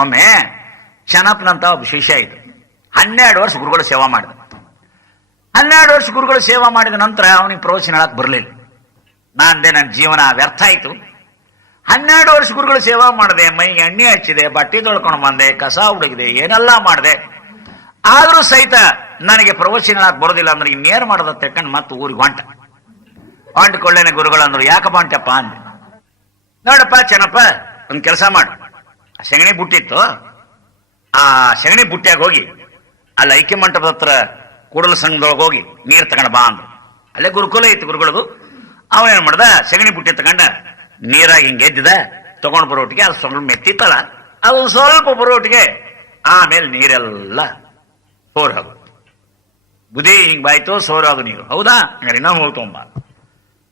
ಒಮ್ಮೆ ಶನಪ್ನಂತ ಒಬ್ಬ ಶಿಷ್ಯ ಐತೆ ಹನ್ನೆರಡು ವರ್ಷ ಗುರುಗಳು ಸೇವಾ ಮಾಡಿದ. ಹನ್ನೆರಡು ವರ್ಷ ಗುರುಗಳು ಸೇವಾ ಮಾಡಿದ ನಂತರ ಅವನಿಗೆ ಪ್ರವಚನ ಹೇಳಕ್ ಬರಲಿಲ್ಲ. ನಾಂದೆ ನನ್ನ ಜೀವನ ವ್ಯರ್ಥ ಆಯಿತು. ಹನ್ನೆರಡು ವರ್ಷ ಗುರುಗಳು ಸೇವಾ ಮಾಡಿದೆ ಮೈಗೆ ಎಣ್ಣೆ ಹಚ್ಚಿದೆ, ಬಟ್ಟೆ ತೊಳ್ಕೊಂಡು ಬಂದೆ, ಕಸ ಹುಡುಗಿದೆ ಏನೆಲ್ಲ ಮಾಡಿದೆ. ಆದರೂ ಸಹಿತ ನನಗೆ ಪ್ರವಚನ ಹೇಳಕ್ ಬರೋದಿಲ್ಲ ಅಂದ್ರೆ ಇನ್ನೇನು ಮಾಡೋದ ತಕ್ಕಂಡು ಮತ್ತೆ ಊರಿಗೆ ಹೊಂಟ. ಹೊಂಟ್ಕೊಳ್ಳೇನೆ ಗುರುಗಳು ಅಂದ್ರು ಯಾಕಪ್ಪ ಹೊಂಟಪ್ಪ ಅಂದೆ. ನೋಡಪ್ಪ ಚೆನ್ನಪ್ಪ ಒಂದು ಕೆಲಸ ಮಾಡು. ಸೆಗಣಿ ಬುಟ್ಟಿತ್ತು ಆ ಸೆಗಣಿ ಬುಟ್ಟಿಯಾಗ ಹೋಗಿ, ಅಲ್ಲಿ ಐಕ್ಯ ಮಂಟಪದ ಹತ್ರ ಕೂಡಲ ಸಂಘದೊಳಗೆ ಹೋಗಿ ನೀರು ತಗೊಂಡು ಬಾ ಅಂದ್ರು. ಅಲ್ಲೇ ಗುರುಕುಲ ಇತ್ತು ಗುರುಗಳದು ಏನು ಮಾಡ್ದ ಸೆಗಣಿ ಬುಟ್ಟಿ ತಗೊಂಡ ನೀರಾಗಿ ಹಿಂಗೆ ಎದ್ದಿದ, ತಗೊಂಡು ಬರೋಟಿಗೆ ಅದು ಸ್ವಲ್ಪ ಮೆತ್ತಿತ್ತಲ್ಲ, ಅದು ಸ್ವಲ್ಪ ಬರೋಟಿಗೆ ಆಮೇಲೆ ನೀರೆಲ್ಲ ಸೋರ್ ಹಾಗು. ಬುದಿ ಹಿಂಗೆ ಬಾಯ್ತು ಸೋರಾದು ನೀರು. ಹೌದಾ? ಹಂಗಾರೆ ಇನ್ನೂ ತೊಗೊಂಬ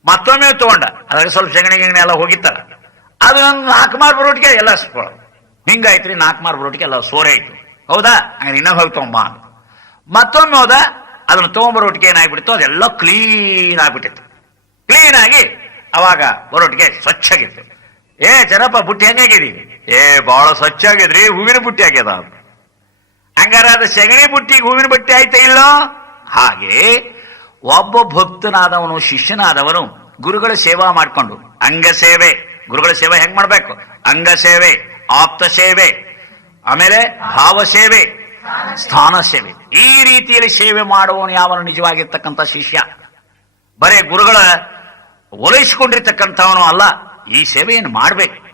ಮತ್ತೊಮ್ಮೆ ತಗೊಂಡ. ಅದ್ರಾಗ ಸ್ವಲ್ಪ ಸೆಗಣಿ ಗಿಗಣಿ ಎಲ್ಲ ಹೋಗಿತ್ತಲ್ಲ. ಅದು ನಾಲ್ಕು ಮಾರು ಬರೋಟಿಗೆ ಎಲ್ಲ ಸ್ಕೊಳ್ಳೋದು ಹಿಂಗಾಯ್ತ್ರಿ? ನಾಲ್ಕು ಮಾರು ಬರೋಟಿಗೆ ಎಲ್ಲ ಸೋರೆ ಆಯ್ತು ಹೌದಾ? ಹಂಗೆ ಇನ್ನೂ ಹೋಗ್ತೊಂಬ ತೊಗೊಂಬ ಮತ್ತೊಮ್ಮೆ ಹೋದ, ಅದನ್ನ ತೊಗೊಂಬರೋಟಿಗೆ ಏನಾಗ್ಬಿಡ್ತು? ಅದೆಲ್ಲ ಕ್ಲೀನ್ ಆಗ್ಬಿಟ್ಟಿತ್ತು. ಕ್ಲೀನ್ ಆಗಿ ಅವಾಗ ಬರೋಟಿಗೆ ಸ್ವಚ್ಛಾಗಿತ್ತು. ಏ ಜನಪ್ಪ ಬುಟ್ಟಿ ಹೆಂಗಾಗಿದಿ ಏ ಬಹಳ ಸ್ವಚ್ಛ ಆಗಿದ್ರಿ ಹೂವಿನ ಬುಟ್ಟಿ ಆಗ್ಯದ ಹಂಗಾರೆ ಅದು ಸೆಗಣಿ ಬುಟ್ಟಿಗೆ ಹೂವಿನ ಬುಟ್ಟಿ ಆಯ್ತಾ ಇಲ್ಲೋ? ಹಾಗೆ ಒಬ್ಬ ಭಕ್ತನಾದವನು, ಶಿಷ್ಯನಾದವನು ಗುರುಗಳ ಸೇವಾ ಮಾಡಿಕೊಂಡು ಅಂಗ ಸೇವೆ ಗುರುಗಳ ಸೇವೆ ಹೆಂಗ್ ಮಾಡಬೇಕು? ಅಂಗ ಸೇವೆ ಆಪ್ತ ಸೇವೆ, ಆಮೇಲೆ ಭಾವ ಸೇವೆ, ಸ್ಥಾನ ಸೇವೆ. ಈ ರೀತಿಯಲ್ಲಿ ಸೇವೆ ಮಾಡುವವನು ಯಾವನು? ನಿಜವಾಗಿರ್ತಕ್ಕಂಥ ಶಿಷ್ಯ. ಬರೇ ಗುರುಗಳ ಒಲೈಸಿಕೊಂಡಿರ್ತಕ್ಕಂಥವನು ಅಲ್ಲ. ಈ ಸೇವೆಯನ್ನು ಮಾಡ್ಬೇಕು.